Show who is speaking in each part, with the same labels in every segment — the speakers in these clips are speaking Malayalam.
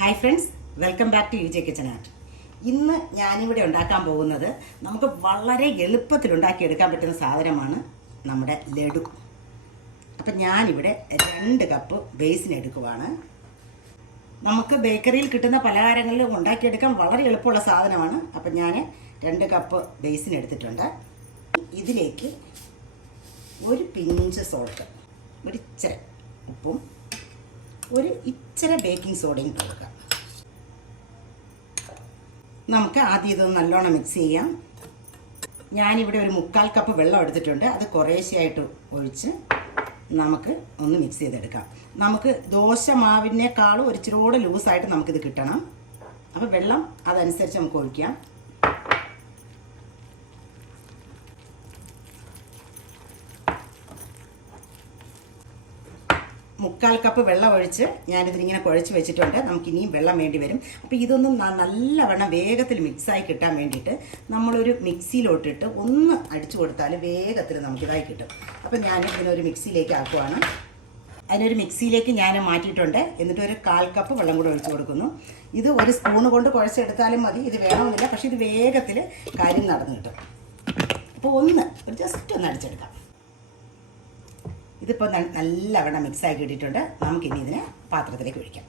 Speaker 1: Hi friends welcome back to U J kitchen art ഇന്ന് ഞാനിവിടെ ഉണ്ടാക്കാൻ പോകുന്നത് നമുക്ക് വളരെ എളുപ്പത്തിൽ ഉണ്ടാക്കിയെടുക്കാൻ പറ്റുന്ന സാധനമാണ് നമ്മുടെ ലഡു. അപ്പം ഞാനിവിടെ രണ്ട് കപ്പ് ബേസിന് എടുക്കുവാണ്. നമുക്ക് ബേക്കറിയിൽ കിട്ടുന്ന പലഹാരങ്ങളിൽ ഉണ്ടാക്കിയെടുക്കാൻ വളരെ എളുപ്പമുള്ള സാധനമാണ്. അപ്പം ഞാൻ രണ്ട് കപ്പ് ബേസിന് എടുത്തിട്ടുണ്ട്. ഇതിലേക്ക് ഒരു പിഞ്ച് സോൾട്ട് ഒരു ഇച്ചിര ഉപ്പും ഒരു ഇച്ചിരി ബേക്കിംഗ് സോഡയും ഇട്ട് കൊടുക്കാം നമുക്ക് ആദ്യം ഇതൊന്ന് നല്ലോണം മിക്സ് ചെയ്യാം. ഞാനിവിടെ ഒരു മുക്കാൽ കപ്പ് വെള്ളം എടുത്തിട്ടുണ്ട്. അത് കുറേശ്ശെയായിട്ട് ഒഴിച്ച് നമുക്ക് ഒന്ന് മിക്സ് ചെയ്തെടുക്കാം. നമുക്ക് ദോശ മാവിനേക്കാളും ഒരു ഇച്ചിരൂടെ ലൂസായിട്ട് നമുക്കിത് കിട്ടണം. അപ്പോൾ വെള്ളം അതനുസരിച്ച് നമുക്ക് ഒഴിക്കാം. മുക്കാൽ കപ്പ് വെള്ളം ഒഴിച്ച് ഞാനിതിനിങ്ങനെ കുഴച്ച് വെച്ചിട്ടുണ്ട്. നമുക്ക് ഇനിയും വെള്ളം വേണ്ടി വരും. അപ്പോൾ ഇതൊന്നും നല്ലവണ്ണം വേഗത്തിൽ മിക്സായി കിട്ടാൻ വേണ്ടിയിട്ട് നമ്മളൊരു മിക്സിയിലോട്ടിട്ട് ഒന്ന് അടിച്ചു കൊടുത്താൽ വേഗത്തിൽ നമുക്കിതായി കിട്ടും. അപ്പോൾ ഞാൻ ഇതിനൊരു മിക്സിയിലേക്ക് ആക്കുവാണ്. അതിനൊരു മിക്സിയിലേക്ക് ഞാൻ മാറ്റിയിട്ടുണ്ട്. എന്നിട്ട് ഒരു കാൽ കപ്പ് വെള്ളം കൂടെ ഒഴിച്ചു കൊടുക്കുന്നു. ഇത് ഒരു സ്പൂണ് കൊണ്ട് കുഴച്ചെടുത്താലും മതി. ഇത് വേണമെന്നില്ല. പക്ഷേ ഇത് വേഗത്തിൽ കാര്യം നടന്നു കിട്ടും. അപ്പോൾ ഒന്ന് ഒരു ജസ്റ്റ് ഒന്ന് അടിച്ചെടുക്കാം. ഇതിപ്പോൾ നല്ലവണ്ണം മിക്സാക്കി ഇട്ടിട്ടുണ്ട് നമുക്കിനി ഇതിനെ പാത്രത്തിലേക്ക് ഒഴിക്കാം.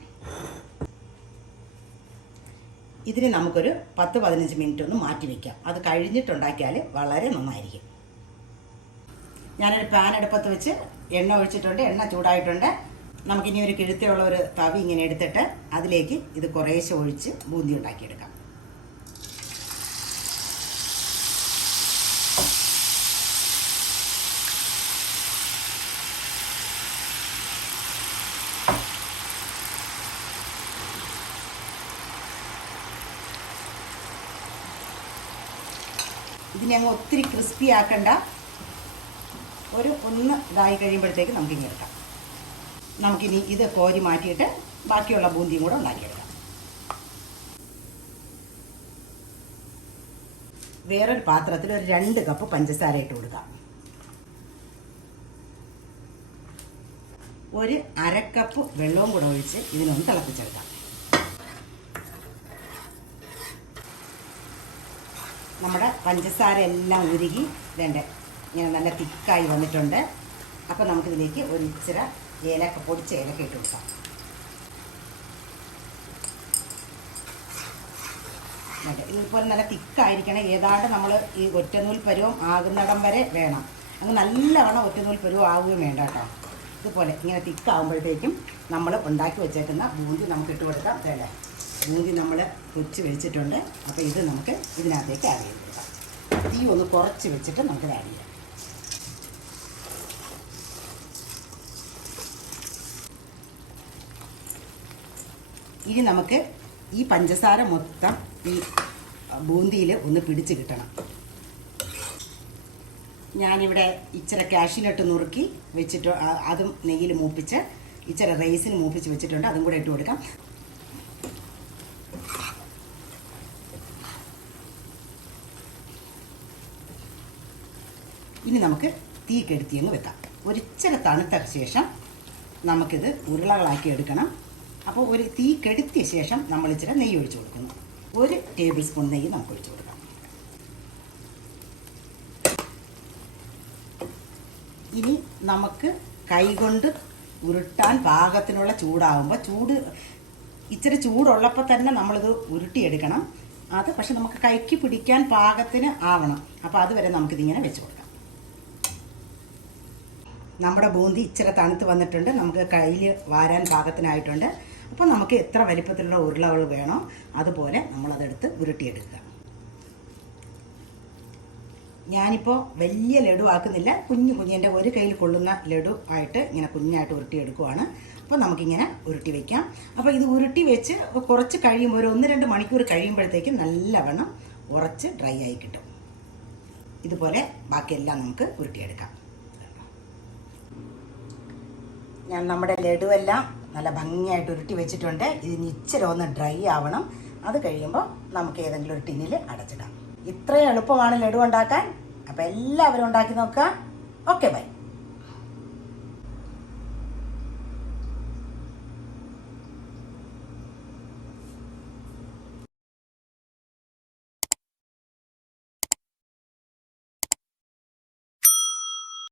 Speaker 1: ഇതിന് നമുക്കൊരു പത്ത് പതിനഞ്ച് മിനിറ്റ് ഒന്ന് മാറ്റി വയ്ക്കാം അത് കഴിഞ്ഞിട്ടുണ്ടാക്കിയാൽ വളരെ നന്നായിരിക്കും. ഞാനൊരു പാൻ അടുപ്പത്ത് വെച്ച് എണ്ണ ഒഴിച്ചിട്ടുണ്ട്. എണ്ണ ചൂടായിട്ടുണ്ട്. നമുക്കിനി ഒരു കിഴുത്തിയുള്ള ഒരു തവി ഇങ്ങനെ എടുത്തിട്ട് അതിലേക്ക് ഇത് കുറേശ്ശെ ഒഴിച്ച് ബൂന്തി ഉണ്ടാക്കിയെടുക്കാം. ഇതിനെ അങ്ങ് ഒത്തിരി ക്രിസ്പി ആക്കണ്ട. ഒരു ഒന്ന് ഇതായി കഴിയുമ്പോഴത്തേക്ക് നമുക്ക് ഇങ്ങനെ എടുക്കാം. നമുക്കിനി ഇത് കോരി മാറ്റിയിട്ട് ബാക്കിയുള്ള ബൂന്തിയും കൂടെ ഉണ്ടാക്കിയെടുക്കാം വേറൊരു പാത്രത്തിൽ ഒരു രണ്ട് കപ്പ് പഞ്ചസാര ഇട്ട് കൊടുക്കാം. ഒരു അരക്കപ്പ് വെള്ളവും കൂടെ ഒഴിച്ച് ഇതിനൊന്ന് തിളപ്പിച്ചെടുക്കാം. നമ്മുടെ പഞ്ചസാര എല്ലാം ഉരുകി വേണ്ട ഇങ്ങനെ നല്ല തിക്കായി വന്നിട്ടുണ്ട്. അപ്പോൾ നമുക്കിതിലേക്ക് ഒരു ഇച്ചിര ഏലക്ക പൊടിച്ച ഏലക്ക ഇട്ട് കൊടുക്കാം. ഇതുപോലെ നല്ല തിക്കായിരിക്കണം. ഏതാണ്ട് നമ്മൾ ഈ ഒറ്റനൂൽ പരുവം ആകുന്നിടം വരെ വേണം. അങ്ങ് നല്ലവണ്ണം ഒറ്റനൂൽ പരുവം ആവുകയും വേണ്ട കേട്ടോ. ഇതുപോലെ ഇങ്ങനെ തിക്കാവുമ്പോഴത്തേക്കും നമ്മൾ ഉണ്ടാക്കി വെച്ചേക്കുന്ന ബൂന്തി നമുക്ക് ഇട്ട് കൊടുക്കാം. വേണ്ട ബൂന്തി നമ്മൾ പൊച്ച് വെച്ചിട്ടുണ്ട്. അപ്പോൾ ഇത് നമുക്ക് ഇതിനകത്തേക്ക് ആഡ് ചെയ്ത് കൊടുക്കാം. തീ ഒന്ന് കുറച്ച് വെച്ചിട്ട് നമുക്ക് ആഡ് ചെയ്യാം. ഇനി നമുക്ക് ഈ പഞ്ചസാര മൊത്തം ഈ ബൂന്തിയിൽ ഒന്ന് പിടിച്ച് കിട്ടണം. ഞാനിവിടെ ഇച്ചിരി കാഷ്യൂനട്ട് നുറുക്കി വെച്ചിട്ട് അതും നെയ്യിൽ മൂപ്പിച്ച് ഇച്ചിരി റൈസിന് മൂപ്പിച്ച് വെച്ചിട്ടുണ്ട്. അതും കൂടെ ഇട്ട് കൊടുക്കാം. ഇനി നമുക്ക് തീ കെടുത്തി അങ്ങ് വെക്കാം. ഒരിച്ചിരി തണുത്ത ശേഷം നമുക്കിത് ഉരുളകളാക്കി എടുക്കണം. അപ്പോൾ ഒരു തീ കെടുത്തിയ ശേഷം നമ്മൾ ഇച്ചിരി നെയ്യ് ഒഴിച്ചു കൊടുക്കുന്നു. ഒരു ടേബിൾ സ്പൂൺ നെയ്യ് നമുക്ക് ഒഴിച്ചു കൊടുക്കാം. ഇനി നമുക്ക് കൈകൊണ്ട് ഉരുട്ടാൻ പാകത്തിനുള്ള ചൂടാവുമ്പോൾ ചൂട് ഇച്ചിരി ചൂടുള്ളപ്പോൾ തന്നെ നമ്മളിത് ഉരുട്ടിയെടുക്കണം. അത് പക്ഷെ നമുക്ക് കൈക്ക് പിടിക്കാൻ പാകത്തിന് ആവണം. അപ്പോൾ അതുവരെ നമുക്കിതിങ്ങനെ വെച്ച് കൊടുക്കാം. നമ്മുടെ ബൂന്തി ഇച്ചിരി തണുത്ത് വന്നിട്ടുണ്ട്. നമുക്ക് കയ്യിൽ വാരാൻ പാകത്തിനായിട്ടുണ്ട്. അപ്പോൾ നമുക്ക് എത്ര വലിപ്പത്തിലുള്ള ഉരുളകൾ വേണോ അതുപോലെ നമ്മളതെടുത്ത് ഉരുട്ടിയെടുക്കുക. ഞാനിപ്പോൾ വലിയ ലഡു ആക്കുന്നില്ല. കുഞ്ഞു കുഞ്ഞു എന്റെ ഒരു കയ്യിൽ കൊള്ളുന്ന ലഡു ആയിട്ട് ഇങ്ങനെ കുഞ്ഞായിട്ട് ഉരുട്ടിയെടുക്കുവാണ്. അപ്പോൾ നമുക്കിങ്ങനെ ഉരുട്ടി വയ്ക്കാം അപ്പോൾ ഇത് ഉരുട്ടി വെച്ച് കുറച്ച് കഴിയുമ്പോൾ ഒരു ഒന്ന് രണ്ട് മണിക്കൂർ കഴിയുമ്പോഴത്തേക്കും നല്ലവണ്ണം ഉറച്ച് ഡ്രൈ ആയി കിട്ടും. ഇതുപോലെ ബാക്കിയെല്ലാം നമുക്ക് ഉരുട്ടിയെടുക്കാം. ഞാൻ നമ്മുടെ ലഡുവെല്ലാം നല്ല ഭംഗിയായിട്ട് ഉരുട്ടി വെച്ചിട്ടുണ്ട്. ഇതിന് ഇച്ചിരി ഒന്ന് ഡ്രൈ ആവണം. അത് കഴിയുമ്പോൾ നമുക്ക് ഏതെങ്കിലും ഒരു ടിന്നിൽ അടച്ചിടാം. ഇത്രയും എളുപ്പമാണ് ലഡു ഉണ്ടാക്കാൻ. അപ്പോൾ എല്ലാവരും ഉണ്ടാക്കി നോക്കുക. Okay bye.